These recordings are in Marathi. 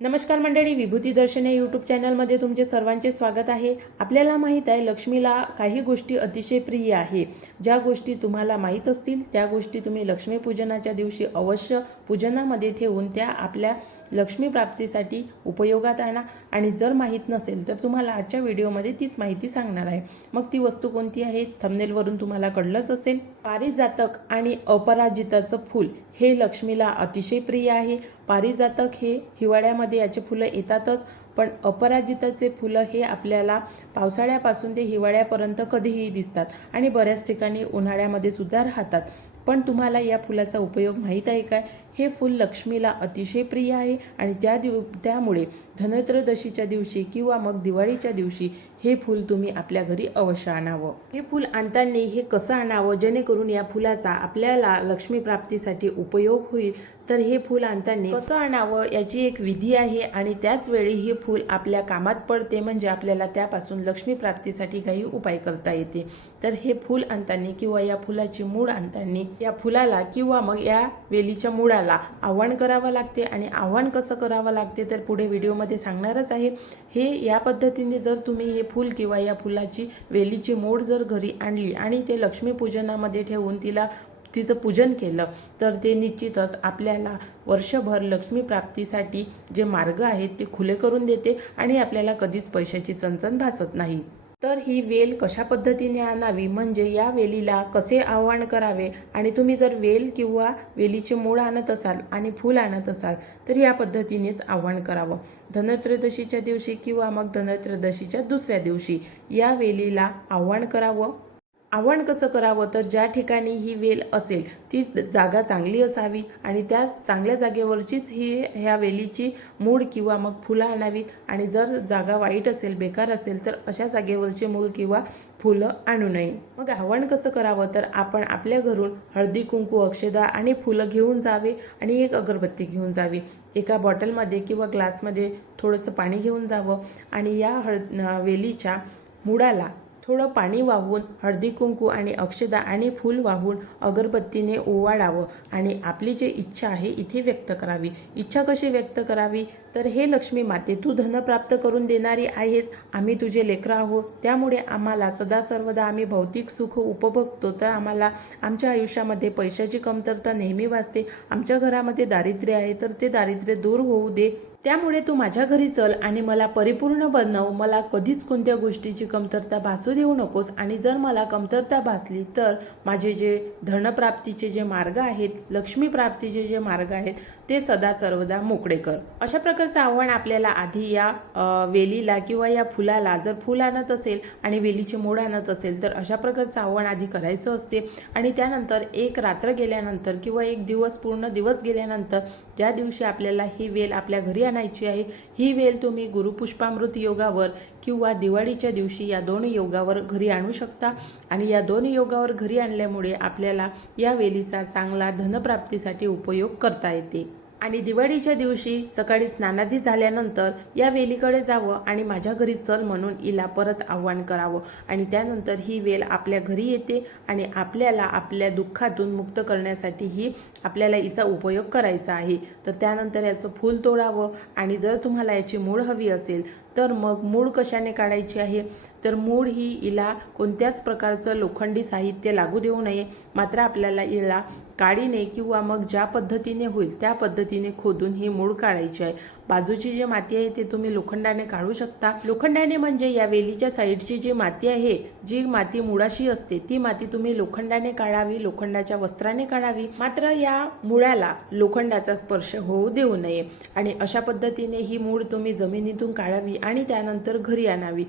नमस्कार मंडळी, विभूती दर्शन या यूट्यूब चॅनलमध्ये तुमचे सर्वांचे स्वागत आहे। आपल्याला माहीत आहे लक्ष्मीला काही गोष्टी अतिशय प्रिय आहे। ज्या गोष्टी तुम्हाला माहीत असतील त्या गोष्टी तुम्ही लक्ष्मीपूजनाच्या दिवशी अवश्य पूजनामध्ये ठेवून त्या आपल्या लक्ष्मी प्राप्तीसाठी उपयोगात आणा। आणि जर माहीत नसेल तर तुम्हाला आजच्या व्हिडिओमध्ये तीच माहिती सांगणार आहे। मग ती वस्तू कोणती आहे थंबनेलवरून तुम्हाला कळलंच असेल। पारिजातक आणि अपराजिताचं फूल हे लक्ष्मीला अतिशय प्रिय आहे। पारिजातक हे हिवाळ्यामध्ये याचे फुलं येतातच, पण अपराजिताचे फुलं हे आपल्याला पावसाळ्यापासून ते हिवाळ्यापर्यंत कधीही दिसतात आणि बऱ्याच ठिकाणी उन्हाळ्यामध्ये सुद्धा राहतात। पण तुम्हाला या फुलाचा उपयोग माहीत आहे काय? हे फूल लक्ष्मीला अतिशय प्रिय आहे आणि त्यामुळे धनत्रयोदशीच्या दिवशी किंवा मग दिवाळीच्या दिवशी हे फूल तुम्ही आपल्या घरी अवश्य आणावं। हे फूल आणताना हे कसं आणावं जेणेकरून या फुलाचा आपल्याला लक्ष्मी प्राप्तीसाठी उपयोग होईल, तर हे फूल आणताना कसं आणावं याची एक विधी आहे आणि त्याच वेळी हे फूल आपल्या कामात पडते, म्हणजे आपल्याला त्यापासून लक्ष्मी प्राप्तीसाठी काही उपाय करता येते। तर हे फूल आणताना किंवा या फुलाची मूळ आणताना या फुलाला किंवा मग या वेलीच्या मुळाला आव्हान करावं लागते आणि आव्हान कसं करावं लागते तर पुढे व्हिडिओमध्ये सांगणारच आहे। हे या पद्धतीने जर तुम्ही हे फूल किंवा या फुलाची वेलीची मूळ जर घरी आणली आणि ते लक्ष्मीपूजनामध्ये ठेवून तिचं पूजन केलं तर ते निश्चितच आपल्याला वर्षभर लक्ष्मी प्राप्तीसाठी जे मार्ग आहेत ते खुले करून देते आणि आपल्याला कधीच पैशाची चणचण भासत नाही। तर ही वेल कशा पद्धतीने आणावी, म्हणजे या वेलीला कसे आवाहन करावे, आणि तुम्ही जर वेल किंवा वेलीचे मूळ आणत असाल आणि फूल आणत असाल तर या पद्धतीनेच आवाहन करावं। धनत्रयोदशीच्या दिवशी किंवा मग धनत्रयोदशीच्या दुसऱ्या दिवशी या वेलीला आवाहन करावं। आव्हान कसं करावं तर ज्या ठिकाणी ही वेल असेल ती जागा चांगली असावी आणि त्या चांगल्या जागेवरचीच ह्या वेलीची मूळ किंवा मग फुलं आणावीत, आणि जर जागा वाईट असेल, बेकार असेल तर अशा जागेवरचे मूळ किंवा फुलं आणू नये। मग आव्हान कसं करावं तर आपण आपल्या घरून हळदी कुंकू अक्षदा आणि फुलं घेऊन जावे आणि एक अगरबत्ती घेऊन जावी। एका बॉटलमध्ये किंवा ग्लासमध्ये थोडंसं पाणी घेऊन जावं आणि या वेलीच्या मुळाला थोडं पाणी वाहून हळदी कुंकू आणि अक्षदा आणि फूल वाहून अगरबत्तीने ओवाळावं आणि आपली जी इच्छा आहे इथे व्यक्त करावी। इच्छा कशी व्यक्त करावी तर हे लक्ष्मी माते, तू धन प्राप्त करून देणारी आहेस, आम्ही तुझे लेकरं आहोत, त्यामुळे आम्हाला सदा सर्वदा आम्ही भौतिक सुख उपभोगतो, तर आम्हाला आमच्या आयुष्यामध्ये पैशाची कमतरता नेहमी भासते, आमच्या घरामध्ये दारिद्र्य आहे तर ते दारिद्र्य दूर होऊ दे, त्यामुळे तू माझ्या घरी चल आणि मला परिपूर्ण बनव, मला कधीच कोणत्या गोष्टीची कमतरता भासू देऊ नकोस, आणि जर मला कमतरता भासली तर माझे जे धनप्राप्तीचे जे मार्ग आहेत, लक्ष्मी प्राप्तीचे जे मार्ग आहेत ते सदा सर्वदा मोकळे कर। अशा प्रकारचं आव्हान आपल्याला आधी या वेलीला किंवा या फुलाला, जर फुल आणत असेल आणि वेलीचे मूळ आणत असेल तर अशा प्रकारचं आव्हान आधी करायचं असते। आणि त्यानंतर एक रात्र गेल्यानंतर किंवा एक दिवस, पूर्ण दिवस गेल्यानंतर ज्या दिवशी आपल्याला ही वेल आपल्या घरी आणायची आहे, ही वेल तुम्ही गुरुपुष्पामृत योगावर किंवा दिवाळीच्या दिवशी या दोन योगावर घरी आणू शकता। आणि या दोन योगावर घरी आणल्यामुळे आपल्याला या वेलीचा चांगला धनप्राप्तीसाठी उपयोग करता येते। आणि दिवाळीच्या दिवशी सकाळी स्नानादी झाल्यानंतर या वेलीकडे जावं आणि माझ्या घरी चल म्हणून हिला परत आव्हान करावं, आणि त्यानंतर ही वेल आपल्या घरी येते आणि आपल्याला आपल्या दुःखातून मुक्त करण्यासाठी ही आपल्याला हिचा उपयोग करायचा आहे। तर त्यानंतर याचं फूल तोडावं, आणि जर तुम्हाला याची मूळ हवी असेल तर मग मूळ कशाने काढायची आहे तर मूळ ही हिला कोणत्याच प्रकारचं लोखंडी साहित्य लागू देऊ नये, मात्र आपल्याला हिला काडीने किंवा मग ज्या पद्धतीने होईल त्या पद्धतीने खोदून ही मूळ काढायची आहे। बाजूची जी माती आहे ते तुम्ही लोखंडाने काढू शकता। लोखंडाने म्हणजे या वेलीच्या साईडची जी माती आहे, जी माती मुळाशी असते, ती माती तुम्ही लोखंडाने काढावी, लोखंडाच्या वस्त्राने काढावी, मात्र या मुळाला लोखंडाचा स्पर्श होऊ देऊ नये। आणि अशा पद्धतीने ही मूळ तुम्ही जमिनीतून काढावी आणि त्यानंतर घरी आणावी।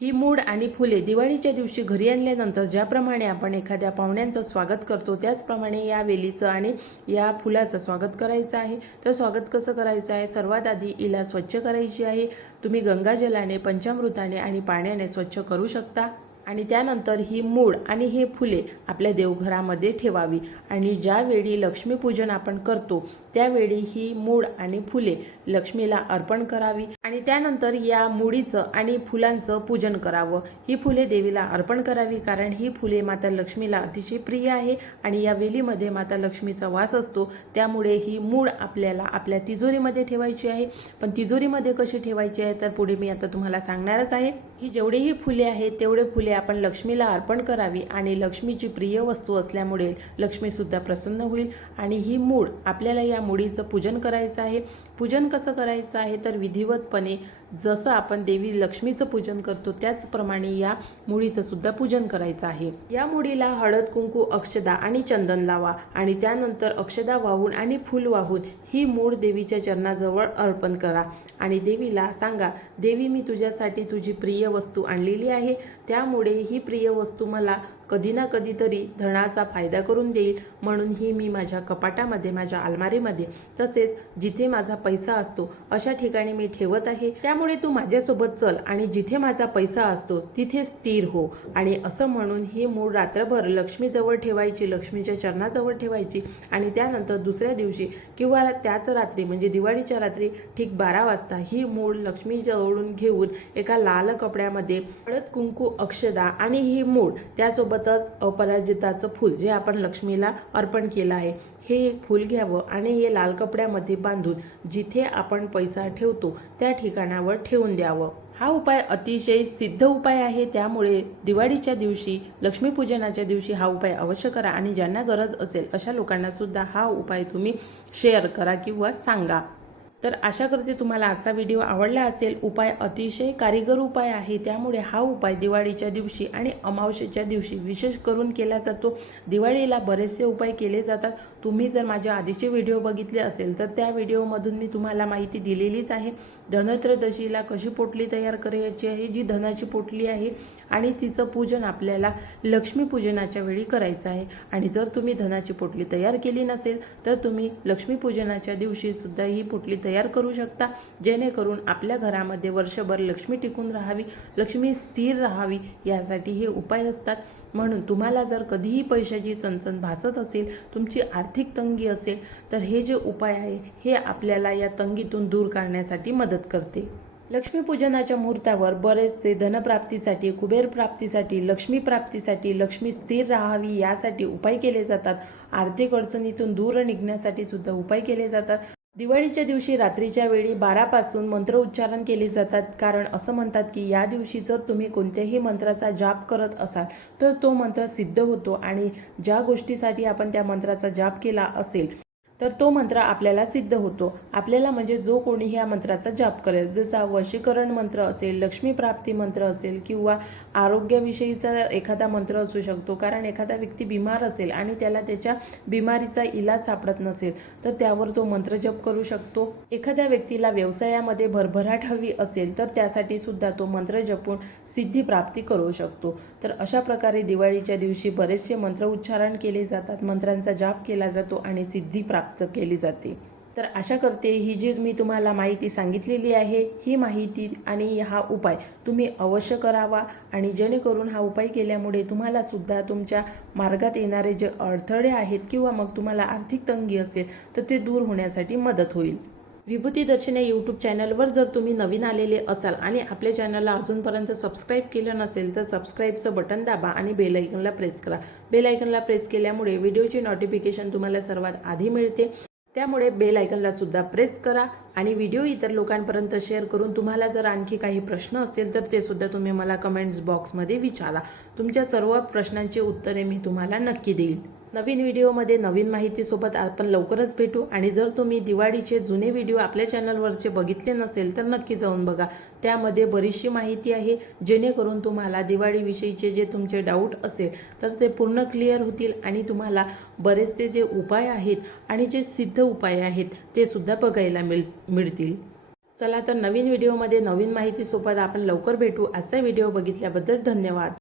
ही मूळ आणि फुले दिवाळीच्या दिवशी घरी आणल्यानंतर ज्याप्रमाणे आपण एखाद्या पाहुण्यांचं स्वागत करतो त्याचप्रमाणे या वेलीचं आणि या फुलाचं स्वागत करायचं आहे। तर स्वागत कसं करायचं आहे, सर्वात आधी हिला स्वच्छ करायची आहे। तुम्ही गंगाजलाने, पंचामृताने आणि पाण्याने स्वच्छ करू शकता। आणि त्यानंतर ही मूळ आणि हे फुले आपल्या देवघरामध्ये ठेवावी, आणि ज्यावेळी लक्ष्मीपूजन आपण करतो त्यावेळी ही मूळ आणि फुले लक्ष्मीला अर्पण करावी आणि त्यानंतर या मुळीचं आणि फुलांचं पूजन करावं। ही फुले देवीला अर्पण करावी कारण ही फुले माता लक्ष्मीला अतिशय प्रिय आहे आणि या वेलीमध्ये माता लक्ष्मीचा वास असतो। त्यामुळे ही मूळ आपल्याला आपल्या तिजोरीमध्ये ठेवायची आहे। पण तिजोरीमध्ये कशी ठेवायची आहे तर पुढे मी आता तुम्हाला सांगणारच आहे। ही जेवढीही फुले आहेत तेवढे फुले आपण लक्ष्मीला अर्पण करावी आणि लक्ष्मीची प्रिय वस्तू असल्यामुळे लक्ष्मी सुद्धा प्रसन्न होईल। आणि ही मूळ आपल्याला या मुळीचं पूजन करायचं आहे। पूजन कसं करायचं आहे तर विधिवतपणे जसं आपण देवी लक्ष्मीचं पूजन करतो त्याचप्रमाणे या मुळीचं सुद्धा पूजन करायचं आहे। या मुळीला हळद कुंकू अक्षदा आणि चंदन लावा आणि त्यानंतर अक्षदा वाहून आणि फूल वाहून ही मूळ देवीच्या चरणाजवळ अर्पण करा आणि देवीला सांगा, देवी मी तुझ्यासाठी तुझी प्रिय वस्तू आणलेली आहे, त्यामुळे ही प्रिय वस्तू मला कधी ना कधीतरी धनाचा फायदा करून देईल, म्हणून ही मी माझ्या कपाटामध्ये माझ्या अलमारीमध्ये तसेच जिथे माझा पैसा असतो अशा ठिकाणी मी ठेवत आहे। त्यामुळे तू माझ्यासोबत चल आणि जिथे माझा पैसा असतो तिथे स्थिर हो। आणि असं म्हणून ही मूळ रात्रभर लक्ष्मीजवळ ठेवायची, लक्ष्मीच्या चरणाजवळ ठेवायची आणि त्यानंतर दुसऱ्या दिवशी किंवा त्याच रात्री म्हणजे दिवाळीच्या रात्री ठीक 12 वाजता ही मूळ लक्ष्मीजवळून घेऊन एका लाल कपड्यामध्ये हळद कुंकू अक्षदा आणि ही मूळ त्यासोबतच अपराजिताचं फूल जे आपण लक्ष्मीला अर्पण केलं आहे हे एक फूल घ्यावं आणि हे लाल कपड्यामध्ये बांधून जिथे आपण पैसा ठेवतो त्या ठिकाणावर ठेवून द्यावं। हा उपाय अतिशय सिद्ध उपाय आहे, त्यामुळे दिवाळीच्या दिवशी लक्ष्मीपूजनाच्या दिवशी हा उपाय अवश्य करा आणि ज्यांना गरज असेल अशा लोकांना सुद्धा हा उपाय तुम्ही शेअर करा किंवा सांगा। तर आशा करते तुम्हाला आजचा व्हिडिओ आवडला असेल। उपाय अतिशय कारिगर उपाय आहे, त्यामुळे हा उपाय दिवाळीच्या दिवशी आणि अमावस्येच्या दिवशी विशेष करून केला जातो। दिवाळीला बरेचसे उपाय केले जातात। तुम्ही जर माझे आधीचे व्हिडिओ बघितले असेल तर त्या व्हिडिओमधून मी तुम्हाला माहिती दिलेलीच आहे। धनत्रयोदशीला कशी पोटली तयार करायची आहे, जी धनाची पोटली आहे आणि तिचं पूजन आपल्याला लक्ष्मीपूजनाच्या वेळी करायचं आहे। आणि जर तुम्ही धनाची पोटली तयार केली नसेल तर तुम्ही लक्ष्मीपूजनाच्या दिवशी सुद्धा ही पोटली तयार करू शकता, जेणेकरून आपल्या घरामध्ये वर्षभर लक्ष्मी टिकून राहावी, लक्ष्मी स्थिर राहावी यासाठी हे उपाय असतात। म्हणून तुम्हाला जर कधीही पैशाची चणचण भासत असेल, तुमची आर्थिक तंगी असेल तर हे जे उपाय आहे हे आपल्याला या तंगीतून दूर काढण्यासाठी मदत करते। लक्ष्मीपूजनाच्या मुहूर्तावर बरेचसे धनप्राप्तीसाठी, कुबेर प्राप्तीसाठी, लक्ष्मी प्राप्तीसाठी, लक्ष्मी स्थिर राहावी यासाठी उपाय केले जातात। आर्थिक अडचणीतून दूर निघण्यासाठी सुद्धा उपाय केले जातात। दिवाळीच्या दिवशी रात्रीच्या वेळी 12 पासून मंत्र उच्चारण केले जातात, कारण असं म्हणतात की या दिवशी जर तुम्ही कोणत्याही मंत्राचा जाप करत असाल तर तो मंत्र सिद्ध होतो आणि ज्या गोष्टीसाठी आपण त्या मंत्राचा जाप केला असेल तर तो मंत्र आपल्याला सिद्ध होतो। आपल्याला म्हणजे जो कोणी ह्या मंत्राचा जाप करेल, जसा वशीकरण मंत्र असेल, लक्ष्मी प्राप्ती मंत्र असेल किंवा आरोग्याविषयीचा एखादा मंत्र असू शकतो, कारण एखादा व्यक्ती बिमार असेल आणि त्याला त्याच्या बिमारीचा इलाज सापडत नसेल तर त्यावर तो मंत्र जप करू शकतो। एखाद्या व्यक्तीला व्यवसायामध्ये भरभराट हवी असेल तर त्यासाठी सुद्धा तो मंत्र जपून सिद्धी प्राप्ती करू शकतो। तर अशा प्रकारे दिवाळीच्या दिवशी बरेचसे मंत्र उच्चारण केले जातात, मंत्रांचा जाप केला जातो आणि सिद्धी प्राप्त केली जाते। तर आशा करते ही जी मी तुम्हाला माहिती सांगितलेली आहे ही माहिती आणि हा उपाय तुम्ही अवश्य करावा आणि जेणेकरून हा उपाय केल्यामुळे तुम्हाला सुद्धा तुमच्या मार्गात येणारे जे अडथळे आहेत किंवा मग तुम्हाला आर्थिक तंगी असेल तर ते दूर होण्यासाठी मदत होईल। विभूती दर्शन या यूट्यूब चॅनलवर जर तुम्ही नवीन आलेले असाल आणि आपल्या चॅनलला अजूनपर्यंत सबस्क्राईब केलं नसेल तर सबस्क्राईबचं बटन दाबा आणि बेल आयकॉनला प्रेस करा। बेल आयकॉनला प्रेस केल्यामुळे व्हिडिओची नोटिफिकेशन तुम्हाला सर्वात आधी मिळते, त्यामुळे बेल आयकॉनला सुद्धा प्रेस करा आणि व्हिडिओ इतर लोकांपर्यंत शेअर करून तुम्हाला जर आणखी काही प्रश्न असतील तर ते सुद्धा तुम्ही मला कमेंट्स बॉक्समध्ये विचारा। तुमच्या सर्व प्रश्नांची उत्तरे मी तुम्हाला नक्की देईल। नवीन व्हिडिओमध्ये नवीन माहितीसोबत आपण लवकरच भेटू आणि जर तुम्ही दिवाळीचे जुने व्हिडिओ आपल्या चॅनलवरचे बघितले नसेल तर नक्की जाऊन बघा, त्यामध्ये बरीचशी माहिती आहे जेणेकरून तुम्हाला दिवाळीविषयीचे जे तुमचे डाऊट असेल तर ते पूर्ण क्लिअर होतील आणि तुम्हाला बरेचसे जे उपाय आहेत आणि जे सिद्ध उपाय आहेत ते सुद्धा बघायला मिळतील। चला तर नवीन व्हिडिओमध्ये नवीन माहितीसोबत आपण लवकर भेटू। आजचा व्हिडिओ बघितल्याबद्दल धन्यवाद।